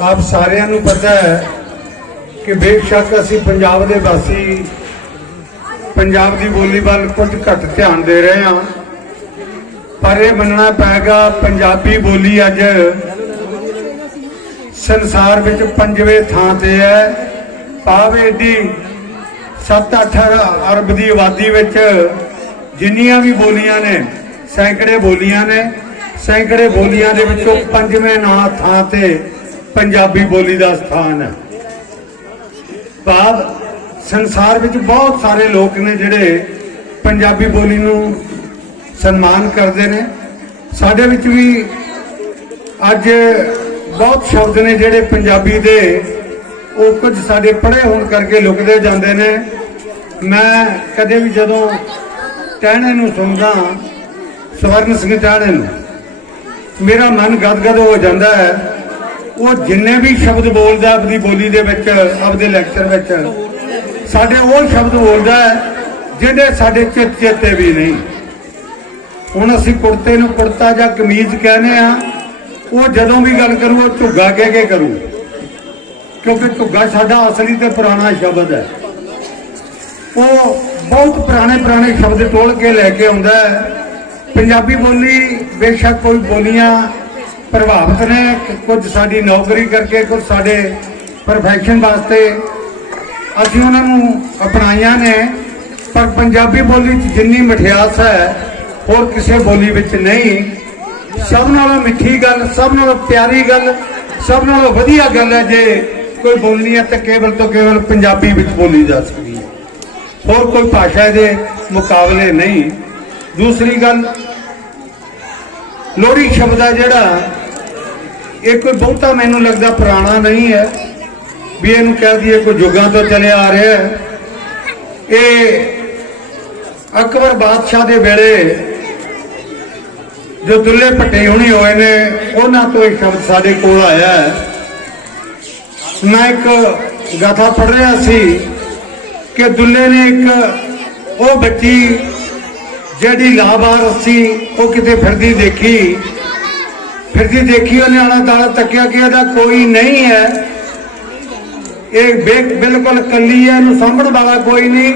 ਆਪ ਸਾਰਿਆਂ ਨੂੰ ਪਤਾ ਹੈ ਕਿ ਬੇਸ਼ੱਕ ਅਸੀਂ ਪੰਜਾਬ ਦੇ ਵਾਸੀ ਪੰਜਾਬ ਦੀ ਬੋਲੀ ਵੱਲ ਕੁਝ ਘੱਟ ਧਿਆਨ ਦੇ ਰਹੇ ਹਾਂ, ਪਰ ਇਹ ਮੰਨਣਾ ਪਏਗਾ ਪੰਜਾਬੀ ਬੋਲੀ ਅੱਜ ਸੰਸਾਰ ਵਿੱਚ ਪੰਜਵੇਂ ਥਾਂ ਤੇ ਹੈ। ਭਾਵੇਂ ਏਡੀ 7-8 ਅਰਬ ਦੀ ਆਬਾਦੀ ਵਿੱਚ ਜਿੰਨੀਆਂ ਵੀ ਬੋਲੀਆਂ ਨੇ, ਸੈਂਕੜੇ ਬੋਲੀਆਂ ਨੇ, ਸੈਂਕੜੇ ਬੋਲੀਆਂ ਦੇ ਵਿੱਚੋਂ ਪੰਜਵੇਂ ਨਾਂ ਥਾਂ ਤੇ ਪੰਜਾਬੀ ਬੋਲੀ ਦਾ ਸਥਾਨ ਹੈ। ਭਾਵ ਸੰਸਾਰ ਵਿੱਚ ਬਹੁਤ ਸਾਰੇ ਲੋਕ ਨੇ ਜਿਹੜੇ ਪੰਜਾਬੀ ਬੋਲੀ ਨੂੰ ਸਨਮਾਨ ਕਰਦੇ ਨੇ। ਸਾਡੇ ਵਿੱਚ ਵੀ ਅੱਜ ਬਹੁਤ ਸ਼ਬਦ ਨੇ ਜਿਹੜੇ ਪੰਜਾਬੀ ਦੇ। ਉਹ ਕੁਝ ਸਾਡੇ ਪੜ੍ਹੇ ਹੋਣ ਕਰਕੇ ਲੁਕਦੇ ਜਾਂਦੇ ਨੇ। ਮੈਂ ਕਦੇ ਵੀ ਜਦੋਂ ਟਹਿਣੇ ਨੂੰ ਸੁਣਦਾ, ਸਵਰਨ ਸਿੰਘ ਟਹਿਣੇ ਨੂੰ, ਮੇਰਾ ਮਨ ਗਦਗਦ ਹੋ ਜਾਂਦਾ ਹੈ। ਉਹ ਜਿੰਨੇ ਵੀ ਸ਼ਬਦ ਬੋਲਦਾ ਆਪਣੀ ਬੋਲੀ ਦੇ ਵਿੱਚ, ਆਪਦੇ ਲੈਕਚਰ ਵਿੱਚ, ਸਾਡੇ ਉਹ ਸ਼ਬਦ ਬੋਲਦਾ ਜਿਹੜੇ ਸਾਡੇ ਚਿੱਤ ਚੇਤੇ ਵੀ ਨਹੀਂ। ਹੁਣ ਅਸੀਂ ਕੁੜਤੇ ਨੂੰ ਕੁੜਤਾ ਜਾਂ ਕਮੀਜ਼ ਕਹਿੰਦੇ ਆ ਉਹ ਜਦੋਂ ਵੀ ਗੱਲ ਕਰੂ, ਉਹ ਝੁੱਗਾ ਕਹਿ ਕੇ ਕਰੂ। ਕਿਉਂਕਿ ਝੁੱਗਾ ਸਾਡਾ ਅਸਲੀ ਤੇ ਪੁਰਾਣਾ ਸ਼ਬਦ ਹੈ। ਉਹ ਬਹੁਤ ਪੁਰਾਣੇ ਪੁਰਾਣੇ ਸ਼ਬਦ ਟੋਲ ਕੇ ਲੈ ਕੇ ਆਉਂਦਾ ਹੈ। ਪੰਜਾਬੀ ਬੋਲੀ ਬੇਸ਼ੱਕ ਕੋਈ ਬੋਲੀਆਂ ਪ੍ਰਭਾਵਿਤ ਨੇ ਕੁਝ ਸਾਡੀ ਨੌਕਰੀ ਕਰਕੇ, ਕੁਝ ਸਾਡੇ ਪ੍ਰੋਫੈਸ਼ਨ ਵਾਸਤੇ ਅਸੀਂ ਉਹਨਾਂ ਨੂੰ ਅਪਣਾਈਆਂ ਨੇ, ਪਰ ਪੰਜਾਬੀ ਬੋਲੀ 'ਚ ਜਿੰਨੀ ਮਠਿਆਸ ਹੈ, ਹੋਰ ਕਿਸੇ ਬੋਲੀ ਵਿੱਚ ਨਹੀਂ। ਸਭ ਨਾਲੋਂ ਮਿੱਠੀ ਗੱਲ, ਸਭ ਨਾਲੋਂ ਪਿਆਰੀ ਗੱਲ, ਸਭ ਨਾਲੋਂ ਵਧੀਆ ਗੱਲ ਹੈ ਜੇ ਕੋਈ ਬੋਲਣੀ ਹੈ ਤਾਂ ਕੇਵਲ ਤੋਂ ਕੇਵਲ ਪੰਜਾਬੀ ਵਿੱਚ ਬੋਲੀ ਜਾ ਸਕਦੀ ਹੈ। ਹੋਰ ਕੋਈ ਭਾਸ਼ਾ ਦੇ ਮੁਕਾਬਲੇ ਨਹੀਂ। ਦੂਸਰੀ ਗੱਲ, ਲੋਹੜੀ ਸ਼ਬਦ ਹੈ ਜਿਹੜਾ ਇਹ ਕੋਈ ਬਹੁਤਾ ਮੈਨੂੰ ਲੱਗਦਾ ਪੁਰਾਣਾ ਨਹੀਂ ਹੈ, ਵੀ ਇਹਨੂੰ ਕਹਿ ਦਈਏ ਕੋਈ ਯੁੱਗਾਂ ਤੋਂ ਚੱਲਿਆ ਆ ਰਿਹਾ ਹੈ। ਇਹ ਅਕਬਰ ਬਾਦਸ਼ਾਹ ਦੇ ਵੇਲੇ ਜੋ ਦੁੱਲੇ ਭੱਟੇ ਹੁਣੀ ਹੋਏ ਨੇ, ਉਹਨਾਂ ਤੋਂ ਇਹ ਸ਼ਬਦ ਸਾਡੇ ਕੋਲ ਆਇਆ ਹੈ। ਮੈਂ ਇੱਕ ਗਾਥਾ ਪੜ੍ਹ ਰਿਹਾ ਸੀ ਕਿ ਦੁੱਲੇ ਨੇ ਇੱਕ ਉਹ ਬੱਚੀ ਜਿਹੜੀ ਲਾਬਾਰ ਸੀ, ਉਹ ਕਿਤੇ ਫਿਰਦੀ ਦੇਖੀ। ਫਿਰਦੀ ਦੇਖੀ ਉਹਨੇ ਆਲਾ ਦਾਲਾ ਤੱਕਿਆ ਕਿ ਇਹਦਾ ਕੋਈ ਨਹੀਂ ਹੈ। ਇਹ ਬੇ- ਬਿਲਕੁਲ ਕੱਲੀ ਹੈ, ਇਹਨੂੰ ਸਾਂਭਣ ਵਾਲਾ ਕੋਈ ਨਹੀਂ।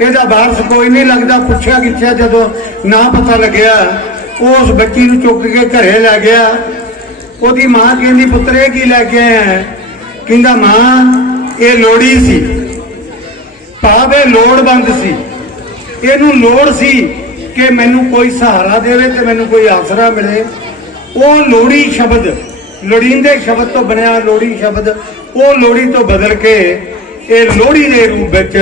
ਇਹਦਾ ਵਾਰਸ ਕੋਈ ਨਹੀਂ ਲੱਗਦਾ। ਪੁੱਛਿਆ ਕਿੱਥੇ ਜਦੋਂ ਨਾ ਪਤਾ ਲੱਗਿਆ, ਉਹ ਉਸ ਬੱਚੀ ਨੂੰ ਚੁੱਕ ਕੇ ਘਰੇ ਲੈ ਗਿਆ। ਉਹਦੀ ਮਾਂ ਕਹਿੰਦੀ, ਪੁੱਤਰ, ਇਹ ਕੀ ਲੈ ਕੇ ਆਇਆ ਹੈ? ਕਹਿੰਦਾ, ਮਾਂ, ਇਹ ਲੋੜੀ ਸੀ। ਭਾਵੇਂ ਲੋੜਵੰਦ ਸੀ। ਇਹਨੂੰ ਲੋੜ ਸੀ ਕਿ ਮੈਨੂੰ ਕੋਈ ਸਹਾਰਾ ਦੇਵੇ ਤੇ ਮੈਨੂੰ ਕੋਈ ਆਸਰਾ ਮਿਲੇ। ਉਹ ਲੋੜੀ ਸ਼ਬਦ, ਲੋੜੀਂਦੇ ਸ਼ਬਦ ਤੋਂ ਬਣਿਆ ਲੋੜੀ ਸ਼ਬਦ, ਉਹ ਲੋੜੀ ਤੋਂ ਬਦਲ ਕੇ ਇਹ ਲੋੜੀ ਦੇ ਰੂਪ ਵਿੱਚ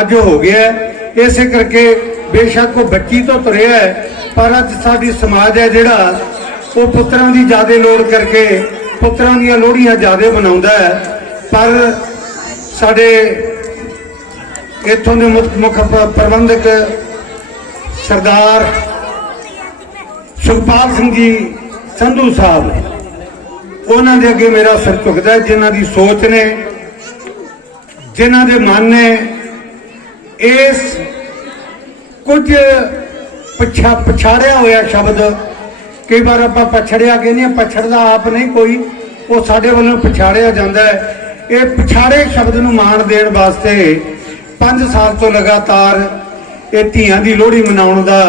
ਅੱਜ ਹੋ ਗਿਆ ਇਸੇ ਕਰਕੇ ਬੇਸ਼ੱਕ ਉਹ ਬੱਚੀ ਤੋਂ ਤੁਰਿਆ ਪਰ ਅੱਜ ਸਾਡੀ ਸਮਾਜ ਹੈ ਜਿਹੜਾ ਉਹ ਪੁੱਤਰਾਂ ਦੀ ਜ਼ਿਆਦਾ ਲੋੜ ਕਰਕੇ ਪੁੱਤਰਾਂ ਦੀਆਂ ਲੋੜੀਆਂ ਜ਼ਿਆਦਾ ਮਨਾਉਂਦਾ ਹੈ। ਪਰ ਸਾਡੇ ਇੱਥੋਂ ਦੇ ਮੁੱਖ ਮੁੱਖ ਪ੍ਰਬੰਧਕ ਸਰਦਾਰ ਸੁਖਪਾਲ ਸਿੰਘ ਜੀ ਸੰਧੂ ਸਾਹਿਬ, ਉਹਨਾਂ ਦੇ ਅੱਗੇ ਮੇਰਾ ਸਿਰ ਝੁਕਦਾ ਜਿਨ੍ਹਾਂ ਦੀ ਸੋਚ ਨੇ, ਜਿਨ੍ਹਾਂ ਦੇ ਮਨ ਨੇ ਇਸ ਕੁਝ ਪਛਾ ਪਛਾੜਿਆ ਹੋਇਆ ਸ਼ਬਦ, ਕਈ ਵਾਰ ਆਪਾਂ ਪਛੜਿਆ ਕਹਿੰਦੇ ਆ ਪਛੜਦਾ ਆਪ ਨਹੀਂ ਕੋਈ, ਉਹ ਸਾਡੇ ਵੱਲੋਂ ਪਛਾੜਿਆ ਜਾਂਦਾ ਹੈ। ਇਹ ਪਛਾੜੇ ਸ਼ਬਦ ਨੂੰ ਮਾਣ ਦੇਣ ਵਾਸਤੇ 5 ਸਾਲ ਤੋਂ ਲਗਾਤਾਰ ਇਹ ਧੀਆਂ ਦੀ ਲੋਹੜੀ ਮਨਾਉਣ ਦਾ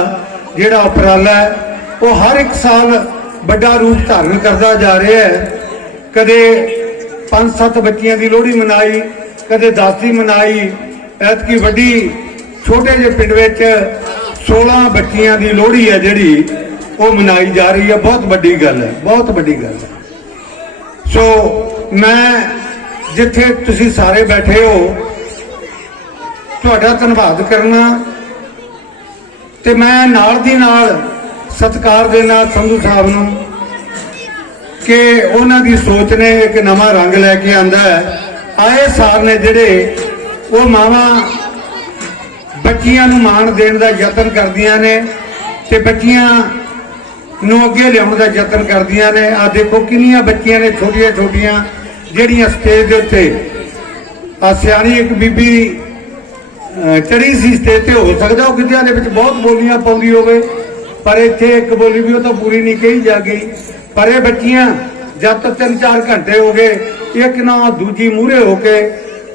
ਜਿਹੜਾ ਉਪਰਾਲਾ ਹੈ, ਉਹ ਹਰ ਇੱਕ ਸਾਲ ਵੱਡਾ ਰੂਪ ਧਾਰਨ ਕਰਦਾ ਜਾ ਰਿਹਾ ਹੈ। ਕਦੇ 5-7 ਬੱਚੀਆਂ ਦੀ ਲੋਹੜੀ ਮਨਾਈ, ਕਦੇ 10 ਦੀ ਮਨਾਈ। ਐਤਕੀ ਵੱਡੀ, ਛੋਟੇ ਜਿਹੇ ਪਿੰਡ ਵਿੱਚ 16 ਬੱਚੀਆਂ ਦੀ ਲੋਹੜੀ ਹੈ ਜਿਹੜੀ, ਉਹ ਮਨਾਈ ਜਾ ਰਹੀ ਹੈ। ਬਹੁਤ ਵੱਡੀ ਗੱਲ ਹੈ, ਬਹੁਤ ਵੱਡੀ ਗੱਲ ਹੈ। ਸੋ ਮੈਂ ਜਿੱਥੇ ਤੁਸੀਂ ਸਾਰੇ ਬੈਠੇ ਹੋ, ਤੁਹਾਡਾ ਧੰਨਵਾਦ ਕਰਨਾ। ਤੇ ਮੈਂ ਨਾਲ ਦੀ ਨਾਲ ਸਤਿਕਾਰ ਦੇ ਨਾਲ ਸੰਧੂ ਸਾਹਿਬ ਨੂੰ ਕਿ ਉਹਨਾਂ ਦੀ ਸੋਚ ਨੇ ਇੱਕ ਨਵਾਂ ਰੰਗ ਲੈ ਕੇ ਆਂਦਾ ਹੈ। ਆਏ ਸਾਰ ਨੇ ਜਿਹੜੇ ਉਹ ਮਾਵਾਂ ਬੱਚੀਆਂ ਨੂੰ ਮਾਣ ਦੇਣ ਦਾ ਯਤਨ ਕਰਦੀਆਂ ਨੇ ਤੇ ਬੱਚੀਆਂ ਨੂੰ ਅੱਗੇ ਲਿਆਉਣ ਦਾ ਯਤਨ ਕਰਦੀਆਂ ਨੇ। ਆ ਦੇਖੋ ਕਿੰਨੀਆਂ ਬੱਚੀਆਂ ਨੇ ਛੋਟੀਆਂ ਛੋਟੀਆਂ ਜਿਹੜੀਆਂ ਸਟੇਜ ਦੇ ਉੱਤੇ ਆ ਸਿਆਣੀ ਇੱਕ ਬੀਬੀ, ਅਹ ਚੜੀ ਸੀ ਸਟੇਜ ਤੇ, ਹੋ ਸਕਦਾ ਉਹ ਕਿਤੇ ਦੇ ਵਿੱਚ ਬਹੁਤ ਬੋਲੀਆਂ ਪਾਉਂਦੀ ਹੋਵੇ। ਪਰ ਇੱਥੇ ਇੱਕ ਬੋਲੀ ਵੀ ਉਹ ਤਾਂ ਪੂਰੀ ਨਹੀਂ ਕਹੀ ਜਾ ਗਈ ਪਰ ਇਹ ਬੱਚੀਆਂ, ਜਦ ਤੱਕ ਤਿੰਨ ਚਾਰ ਘੰਟੇ ਹੋ ਗਏ, ਇੱਕ ਨਾ ਦੂਜੀ ਮੂਹਰੇ ਹੋ ਕੇ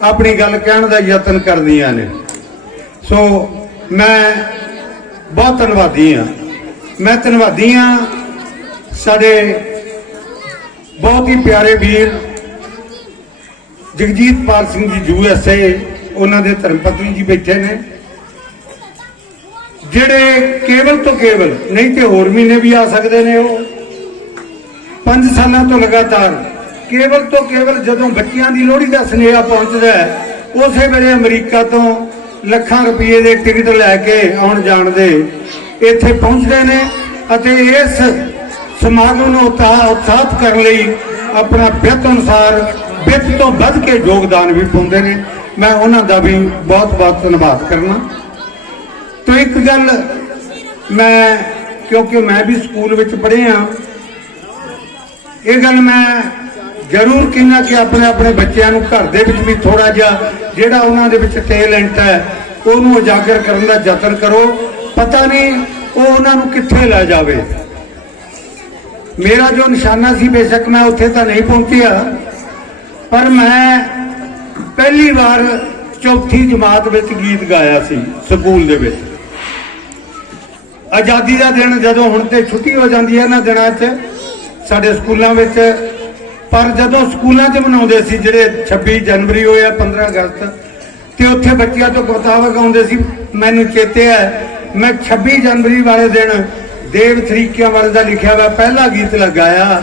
ਆਪਣੀ ਗੱਲ ਕਹਿਣ ਦਾ ਯਤਨ ਕਰਦੀਆਂ ਨੇ। ਸੋ ਮੈਂ ਬਹੁਤ ਧੰਨਵਾਦੀ ਹਾਂ। ਮੈਂ ਧੰਨਵਾਦੀ ਹਾਂ ਸਾਡੇ ਬਹੁਤ ਹੀ ਪਿਆਰੇ ਵੀਰ Jagjit Pal Singh ji, U S A, ਉਹਨਾਂ ਦੇ ਧਰਮ ਪਤਨੀ ਜੀ ਬੈਠੇ ਨੇ। ਜਿਹੜੇ ਕੇਵਲ ਤੋਂ ਕੇਵਲ, ਨਹੀਂ ਤੇ ਹੋਰ ਮਹੀਨੇ ਵੀ ਆ ਸਕਦੇ ਨੇ ਉਹ। 5 ਸਾਲਾਂ ਤੋਂ ਲਗਾਤਾਰ, ਕੇਵਲ ਤੋਂ ਕੇਵਲ ਜਦੋਂ ਬੱਚਿਆਂ ਦੀ ਲੋਹੜੀ ਦਾ ਸੁਨੇਹਾ ਪਹੁੰਚਦਾ ਹੈ, ਉਸੇ ਵੇਲੇ ਅਮਰੀਕਾ ਤੋਂ ਲੱਖਾਂ ਰੁਪਏ ਦੇ ਟਿਕਟ ਲੈ ਕੇ ਆਉਣ ਜਾਣ ਦੇ ਇੱਥੇ ਪਹੁੰਚਦੇ ਨੇ ਅਤੇ ਇਸ ਸਮਾਗਮ ਨੂੰ ਉਤਸ਼ਾਹ, ਉਤਸ਼ਾਹਤ ਕਰਨ ਲਈ ਆਪਣਾ ਬਿੱਤ ਅਨੁਸਾਰ, ਬਿੱਤ ਤੋਂ ਵੱਧ ਕੇ ਯੋਗਦਾਨ ਵੀ ਪਾਉਂਦੇ ਨੇ। ਮੈਂ ਉਹਨਾਂ ਦਾ ਵੀ ਬਹੁਤ ਬਹੁਤ ਧੰਨਵਾਦ ਕਰਨਾ। ਤੋ ਇੱਕ ਗੱਲ ਮੈਂ, ਕਿਉਂਕਿ ਮੈਂ ਵੀ ਸਕੂਲ ਵਿੱਚ ਪੜ੍ਹਿਆ ਇਹ ਗੱਲ ਮੈਂ ਜ਼ਰੂਰ ਕਹਿੰਦਾ ਕਿ ਆਪਣੇ ਆਪਣੇ ਬੱਚਿਆਂ ਨੂੰ ਘਰ ਦੇ ਵਿੱਚ ਵੀ ਥੋੜਾ ਜਿਹਾ ਜਿਹੜਾ ਉਹਨਾਂ ਦੇ ਵਿੱਚ ਟੈਲੈਂਟ ਹੈ, ਉਹਨੂੰ ਉਜਾਗਰ ਕਰਨ ਦਾ ਯਤਨ ਕਰੋ। ਪਤਾ ਨਹੀਂ ਉਹ ਉਹਨਾਂ ਨੂੰ ਕਿੱਥੇ ਲੈ ਜਾਵੇ। ਮੇਰਾ ਜੋ ਨਿਸ਼ਾਨਾ ਸੀ ਬੇਸ਼ੱਕ ਮੈਂ ਉੱਥੇ ਤਾਂ ਨਹੀਂ ਪਹੁੰਚਿਆ, ਪਰ ਮੈਂ ਪਹਿਲੀ ਵਾਰ ਚੌਥੀ ਜਮਾਤ ਵਿੱਚ ਗੀਤ ਗਾਇਆ ਸੀ, ਸਕੂਲ ਦੇ ਵਿੱਚ। ਆਜ਼ਾਦੀ ਦਾ ਦਿਨ ਜਦੋਂ ਹੁਣ ਤੇ ਛੁੱਟੀ ਹੋ ਜਾਂਦੀ ਹੈ ਇਹਨਾਂ ਦਿਨਾਂ 'ਚ, ਸਾਡੇ ਸਕੂਲਾਂ ਵਿੱਚ। ਪਰ ਜਦੋਂ ਸਕੂਲਾਂ 'ਚ ਮਨਾਉਂਦੇ ਸੀ ਜਿਹੜੇ 26 ਜਨਵਰੀ ਹੋਇਆ 15 ਅਗਸਤ, ਤੇ ਉੱਥੇ ਬੱਚਿਆਂ ਤੋਂ ਕਵਿਤਾਵਾਂ ਗਾਉਂਦੇ ਸੀ, ਮੈਨੂੰ ਚੇਤੇ ਹੈ, ਮੈਂ 26 ਜਨਵਰੀ ਵਾਲੇ ਦਿਨ ਦੇਵ ਤਰੀਕਿਆਂ ਵਾਲੇ ਦਾ ਲਿਖਿਆ ਹੋਇਆ ਪਹਿਲਾ ਗੀਤ ਲਗਾਇਆ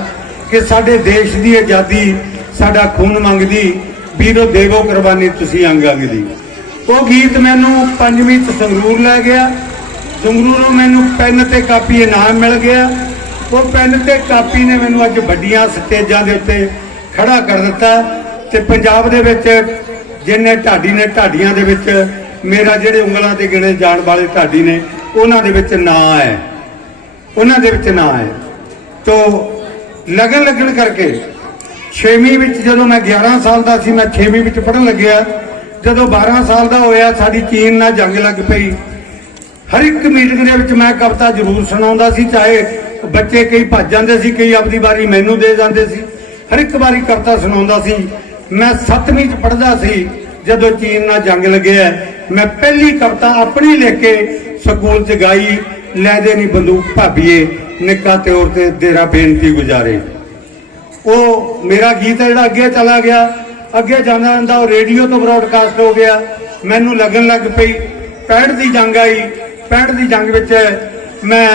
ਕਿ ਸਾਡੇ ਦੇਸ਼ ਦੀ ਆਜ਼ਾਦੀ, ਸਾਡਾ ਖੂਨ ਮੰਗਦੀ, ਵੀਰੋ ਦੇਵੋ ਕੁਰਬਾਨੀ, ਤੁਸੀਂ ਅੰਗ ਅੰਗ ਦੀ ਉਹ ਗੀਤ ਮੈਨੂੰ ਪੰਜਵੀਂ ਚ ਸੰਗਰੂਰ ਲੈ ਗਿਆ। ਸੰਗਰੂਰੋਂ ਮੈਨੂੰ ਪੈਨ ਤੇ ਕਾਪੀ ਇਨਾਮ ਮਿਲ ਗਿਆ। ਉਹ ਪੈਨ ਤੇ ਕਾਪੀ ਨੇ ਮੈਨੂੰ ਅੱਜ ਵੱਡੀਆਂ ਸਟੇਜਾਂ ਦੇ ਉੱਤੇ ਖੜਾ ਕਰ ਦਿੱਤਾ ਤੇ ਪੰਜਾਬ ਦੇ ਵਿੱਚ ਜਿੰਨੇ ਢਾਡੀ ਨੇ ਢਾਡੀਆਂ ਦੇ ਵਿੱਚ ਮੇਰਾ ਜਿਹੜੇ ਉਂਗਲਾਂ ਤੇ ਗਿਣੇ ਜਾਣ ਵਾਲੇ ਢਾਡੀ ਨੇ, ਉਹਨਾਂ ਦੇ ਵਿੱਚ ਨਾਂ ਹੈ। ਉਹਨਾਂ ਦੇ ਵਿੱਚ ਨਾਂ ਹੈ। ਤੋ ਲਗਨ ਲੱਗਣ ਕਰਕੇ 6ਵੀਂ ਵਿੱਚ ਜਦੋਂ ਮੈਂ 11 ਸਾਲ ਦਾ ਸੀ, ਮੈਂ 6ਵੀਂ ਵਿੱਚ ਪੜ੍ਹਨ ਲੱਗਿਆ। ਜਦੋਂ 12 ਸਾਲ ਦਾ ਹੋਇਆ, ਸਾਡੀ ਚੀਨ ਨਾਲ ਜੰਗ ਲੱਗ ਪਈ। ਹਰ ਇੱਕ ਮੀਟਿੰਗ ਦੇ ਵਿੱਚ ਮੈਂ ਕਵਿਤਾ ਜ਼ਰੂਰ ਸੁਣਾਉਂਦਾ ਸੀ, ਚਾਹੇ ਬੱਚੇ ਕਈ ਭੱਜ ਜਾਂਦੇ ਸੀ, ਕਈ ਆਪਦੀ ਵਾਰੀ ਮੈਨੂੰ ਦੇ ਜਾਂਦੇ ਸੀ। ਹਰ ਇੱਕ ਵਾਰੀ ਕਵਿਤਾ ਸੁਣਾਉਂਦਾ ਸੀ। ਮੈਂ 7ਵੀਂ ਚ ਪੜ੍ਹਦਾ ਸੀ, ਜਦੋਂ ਚੀਨ ਨਾਲ ਜੰਗ ਲੱਗਿਆ ਮੈਂ ਪਹਿਲੀ ਕਵਿਤਾ ਆਪਣੀ ਲਿਖ ਕੇ ਸਕੂਲ ਚ ਗਾਈ, ਲੈ ਦੇ ਨਹੀਂ ਬੰਦੂਕ ਭਾਬੀਏ, ਨਿੱਕਾ ਤੇ ਔਰ ਤੇ ਤੇਰਾ ਬੇਨਤੀ ਗੁਜ਼ਾਰੇ। ਉਹ ਮੇਰਾ ਗੀਤ ਹੈ ਜਿਹੜਾ ਅੱਗੇ ਚਲਾ ਗਿਆ। ਅੱਗੇ ਜਾਂਦਾ ਜਾਂਦਾ ਉਹ ਰੇਡੀਓ ਤੋਂ ਬ੍ਰਾਡਕਾਸਟ ਹੋ ਗਿਆ। ਮੈਨੂੰ ਲੱਗਣ ਲੱਗ ਪਈ 65 ਦੀ ਜੰਗ ਆਈ। 65 ਦੀ ਜੰਗ ਵਿੱਚ ਮੈਂ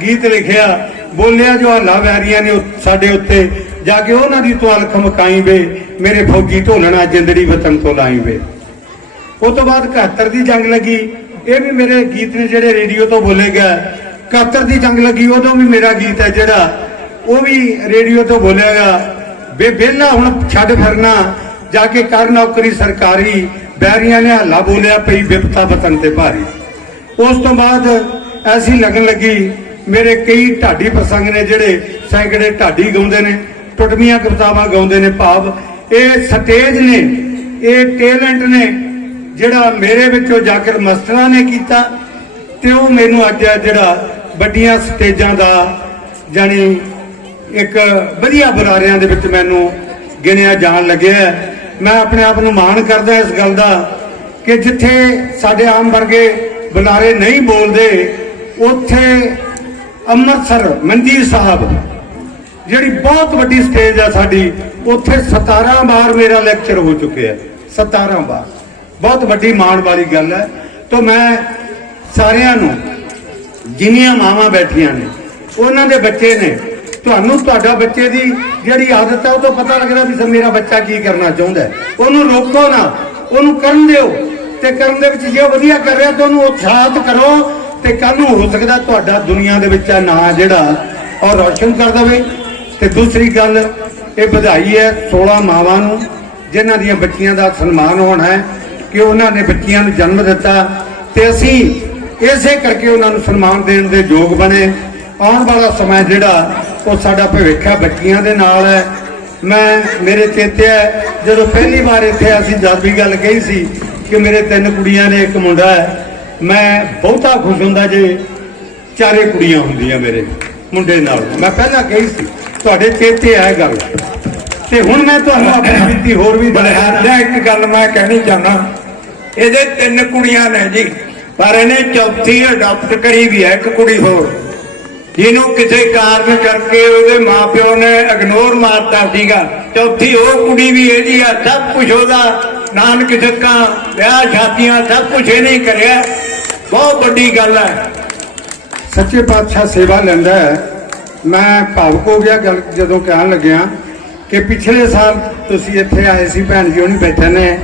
ਗੀਤ ਲਿਖਿਆ, ਬੋਲਿਆ ਜੋ ਹੱਲਾ ਵੈਰੀਆਂ ਨੇ ਸਾਡੇ ਉੱਤੇ, ਜਾ ਕੇ ਉਹਨਾਂ ਦੀ ਤੁਅਲਖ ਮਕਾਈ ਵੇ, ਮੇਰੇ ਫੌਜੀ ਢੋਲਣਾ ਜਿੰਦੜੀ ਵਤਨ ਤੋਂ ਲਾਈ ਵੇ। ਉਹ ਤੋਂ ਬਾਅਦ 71 ਦੀ ਜੰਗ ਲੱਗੀ, ਇਹ ਵੀ ਮੇਰੇ ਗੀਤ ਨੇ ਜਿਹੜੇ ਰੇਡੀਓ ਤੋਂ ਬੋਲੇ ਗਏ। 71 ਦੀ ਜੰਗ ਲੱਗੀ, ਉਦੋਂ ਵੀ ਮੇਰਾ ਗੀਤ ਹੈ ਜਿਹੜਾ, ਉਹ ਵੀ ਰੇਡੀਓ ਤੋਂ ਬੋਲਿਆ ਗਿਆ। ਬੇ ਵਿਹਲਾ ਹੁਣ ਛੱਡ ਫਿਰਨਾ, ਜਾ ਕੇ ਕਰ ਨੌਕਰੀ ਸਰਕਾਰੀ ਬੈਰੀਆਂ ਨੇ ਹੱਲਾ ਬੋਲਿਆ ਪਈ ਵਿਪਤਾ ਵਤਨ ਤੇ ਭਾਰੀ। ਉਸ ਤੋਂ ਬਾਅਦ ਐਸੀ ਲੱਗਣ ਲੱਗੀ, ਮੇਰੇ ਕਈ ਢਾਡੀ ਪ੍ਰਸੰਗ ਨੇ ਜਿਹੜੇ ਸੈਂਕੜੇ ਢਾਡੀ ਗਾਉਂਦੇ ਨੇ, ਟੁੱਟਵੀਆਂ ਕਵਿਤਾਵਾਂ ਗਾਉਂਦੇ ਨੇ ਭਾਵ, ਇਹ ਸਟੇਜ ਨੇ, ਇਹ ਟੈਲੈਂਟ ਨੇ, ਜਿਹੜਾ ਮੇਰੇ ਵਿੱਚੋਂ ਜਾਕਰ ਮਸਟਰਾਂ ਨੇ ਕੀਤਾ, ਤੇ ਉਹ ਮੈਨੂੰ ਅੱਜ ਜਿਹੜਾ ਵੱਡੀਆਂ ਸਟੇਜਾਂ ਦਾ ਜਾਨੀ ਇੱਕ ਵਧੀਆ ਬੁਲਾਰਿਆਂ ਦੇ ਵਿੱਚ ਮੈਨੂੰ ਗਿਣਿਆ ਜਾਣ ਲੱਗਿਆ ਮੈਂ ਆਪਣੇ ਆਪ ਨੂੰ ਮਾਣ ਕਰਦਾ ਇਸ ਗੱਲ ਦਾ ਕਿ ਜਿੱਥੇ ਸਾਡੇ ਆਮ ਵਰਗੇ ਬੁਲਾਰੇ ਨਹੀਂ ਬੋਲਦੇ, ਉੱਥੇ ਅੰਮ੍ਰਿਤਸਰ ਮੰਜੀ ਸਾਹਿਬ, ਜਿਹੜੀ ਬਹੁਤ ਵੱਡੀ ਸਟੇਜ ਆ ਸਾਡੀ, ਉੱਥੇ 17 ਵਾਰ ਮੇਰਾ ਲੈਕਚਰ ਹੋ ਚੁੱਕਿਆ ਹੈ 17 ਵਾਰ। ਬਹੁਤ ਵੱਡੀ ਮਾਣ ਵਾਲੀ ਗੱਲ ਹੈ। ਤਾਂ ਮੈਂ ਸਾਰਿਆਂ ਨੂੰ, ਜਿੰਨੀਆਂ ਮਾਵਾਂ ਬੈਠੀਆਂ ਨੇ, ਉਹਨਾਂ ਦੇ ਬੱਚੇ ਨੇ, ਤੁਹਾਨੂੰ ਤੁਹਾਡਾ ਬੱਚੇ ਦੀ ਜਿਹੜੀ ਆਦਤ ਹੈ ਉਹ ਤੋਂ ਪਤਾ ਲੱਗਦਾ ਵੀ ਸ- ਮੇਰਾ ਬੱਚਾ ਕੀ ਕਰਨਾ ਚਾਹੁੰਦਾ ਉਹਨੂੰ ਰੋਕੋ ਨਾ, ਉਹਨੂੰ ਕਰਨ ਦਿਓ। ਤੇ ਕਰਨ ਦੇ ਵਿੱਚ ਜੇ ਵਧੀਆ ਕਰ ਰਿਹਾ ਤਾਂ ਉਹਨੂੰ ਉਤਸ਼ਾਹਿਤ ਕਰੋ ਤੇ ਕੱਲ ਨੂੰ ਹੋ ਸਕਦਾ ਤੁਹਾਡਾ ਦੁਨੀਆ ਦੇ ਵਿੱਚ ਨਾਂ ਜਿਹੜਾ, ਉਹ ਰੌਸ਼ਨ ਕਰ ਦੇਵੇ। ਤੇ ਦੂਸਰੀ ਗੱਲ, ਇਹ ਵਧਾਈ ਹੈ 16 ਮਾਵਾਂ ਨੂੰ, ਜਿਨ੍ਹਾਂ ਦੀਆਂ ਬੱਚੀਆਂ ਦਾ ਸਨਮਾਨ ਹੋਣਾ ਹੈ ਕਿ ਉਹਨਾਂ ਨੇ ਬੱਚੀਆਂ ਨੂੰ ਜਨਮ ਦਿੱਤਾ ਤੇ ਅਸੀਂ ਇਸੇ ਕਰਕੇ ਉਹਨਾਂ ਨੂੰ ਸਨਮਾਨ ਦੇਣ ਦੇ ਯੋਗ ਬਣੇ। ਆਉਣ ਵਾਲਾ ਸਮਾਂ ਜਿਹੜਾ, ਉਹ ਸਾਡਾ ਭਵਿੱਖ ਹੈ ਬੱਚੀਆਂ ਦੇ ਨਾਲ ਹੈ। ਮੈਂ, ਮੇਰੇ ਚੇਤੇ ਹੈ, ਜਦੋਂ ਪਹਿਲੀ ਵਾਰ ਇੱਥੇ ਅਸੀਂ ਜਦ ਵੀ ਗੱਲ ਕਹੀ ਸੀ ਕਿ ਮੇਰੇ ਤਿੰਨ ਕੁੜੀਆਂ ਨੇ, ਇੱਕ ਮੁੰਡਾ ਹੈ। ਮੈਂ ਬਹੁਤਾ ਖੁਸ਼ ਹੁੰਦਾ ਜੇ ਚਾਰੇ ਕੁੜੀਆਂ ਹੁੰਦੀਆਂ ਮੇਰੇ ਮੁੰਡੇ ਨਾਲ। ਮੈਂ ਪਹਿਲਾਂ ਕਹੀ ਸੀ, ਤੁਹਾਡੇ ਚੇਤੇ ਹੈ ਗੱਲ। ਤੇ ਹੁਣ ਮੈਂ ਤੁਹਾਨੂੰ ਆਪਣੀ ਬੀਤੀ ਹੋਰ ਵੀ ਦੱਸਦਾ। ਇੱਕ ਗੱਲ ਮੈਂ ਕਹਿਣੀ ਚਾਹੁੰਦਾ। ਇਹਦੇ ਤਿੰਨ ਕੁੜੀਆਂ ਨੇ ਜੀ, ਪਰ ਇਹਨੇ ਚੌਥੀ ਅਡਾਪਟ ਕਰੀ ਵੀ ਹੈ, ਇੱਕ ਕੁੜੀ ਹੋਰ। ਜਿਹਨੂੰ ਕਿਸੇ ਕਾਰਨ ਕਰਕੇ ਉਹਦੇ ਮਾਪਿਓ ਨੇ ਇਗਨੋਰ ਮਾਰਤਾ ਸੀਗਾ। ਚੌਥੀ ਉਹ ਕੁੜੀ ਵੀ ਇਹਦੀ ਆ ਸਭ ਕੁਝ ਉਹਦਾ ਨਾਨਕ ਸੱਕਾਂ ਵਿਆਹ ਸ਼ਾਦੀਆਂ ਸਭ ਕੁਝ ਇਹਨੇ ਕਰਿਆ। ਬਹੁਤ ਵੱਡੀ ਗੱਲ ਹੈ। ਸੱਚੇ ਪਾਤਸ਼ਾਹ ਸੇਵਾ ਲੈਂਦਾ ਹੈ। ਮੈਂ ਭਾਵੁਕ ਹੋ ਗਿਆ ਗੱਲ ਜਦੋਂ ਕਹਿਣ ਲੱਗਿਆ ਕਿ ਪਿਛਲੇ ਸਾਲ ਤੁਸੀਂ ਇੱਥੇ ਆਏ ਸੀ, ਭੈਣ ਜੀ ਉਹਨੇ ਬੈਠੇ ਨੇ।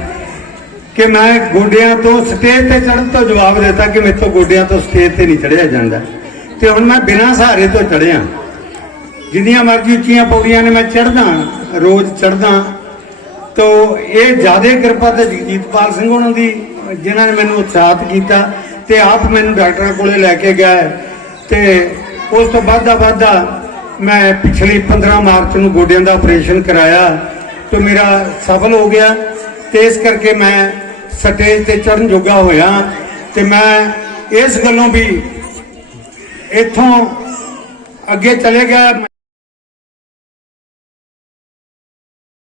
ਕਿ ਮੈਂ ਗੋਡਿਆਂ ਤੋਂ ਸਟੇਜ ਤੇ ਚੜ੍ਹਨ ਤੋਂ ਜਵਾਬ ਦਿੱਤਾ ਕਿ ਮੇਰੇ ਤੋਂ ਗੋਡਿਆਂ ਤੋਂ ਸਟੇਜ ਤੇ ਨਹੀਂ ਚੜਿਆ ਜਾਂਦਾ। ਤੇ ਹੁਣ ਮੈਂ ਬਿਨਾਂ ਸਹਾਰੇ ਤੋਂ ਚੜਿਆ ਜਿੰਨੀਆਂ ਮਰਜ਼ੀ ਉੱਚੀਆਂ ਪੌੜੀਆਂ ਨੇ ਮੈਂ ਚੜਦਾ ਰੋਜ਼ ਚੜਦਾ ਤੋ ਇਹ ਜਿਆਦੇ ਕਿਰਪਾ ਤੇ ਜਗਜੀਤਪਾਲ ਸਿੰਘ ਉਹਨਾਂ ਦੀ, ਜਿਨ੍ਹਾਂ ਨੇ ਮੈਨੂੰ ਉਤਸ਼ਾਹਤ ਕੀਤਾ ਤੇ ਆਪ ਮੈਨੂੰ ਡਾਕਟਰਾਂ ਕੋਲੇ ਲੈ ਕੇ ਗਏ ਤੇ ਉਸ ਤੋਂ ਬਾਅਦਾ ਬਾਅਦਾ ਮੈਂ ਪਿਛਲੀ 15 ਮਾਰਚ ਨੂੰ ਗੋਡਿਆਂ ਦਾ ਆਪਰੇਸ਼ਨ ਕਰਾਇਆ। ਤੇ ਮੇਰਾ ਸਫਲ ਹੋ ਗਿਆ ਤੇ ਇਸ ਕਰਕੇ ਮੈਂ ਸਟੇਜ ਤੇ ਚੜਨ ਜੋਗਾ ਹੋਇਆ। ਤੇ ਮੈਂ ਇਸ ਗੱਲੋਂ ਵੀ ਇੱਥੋਂ ਅੱਗੇ ਚਲੇ ਗਿਆ।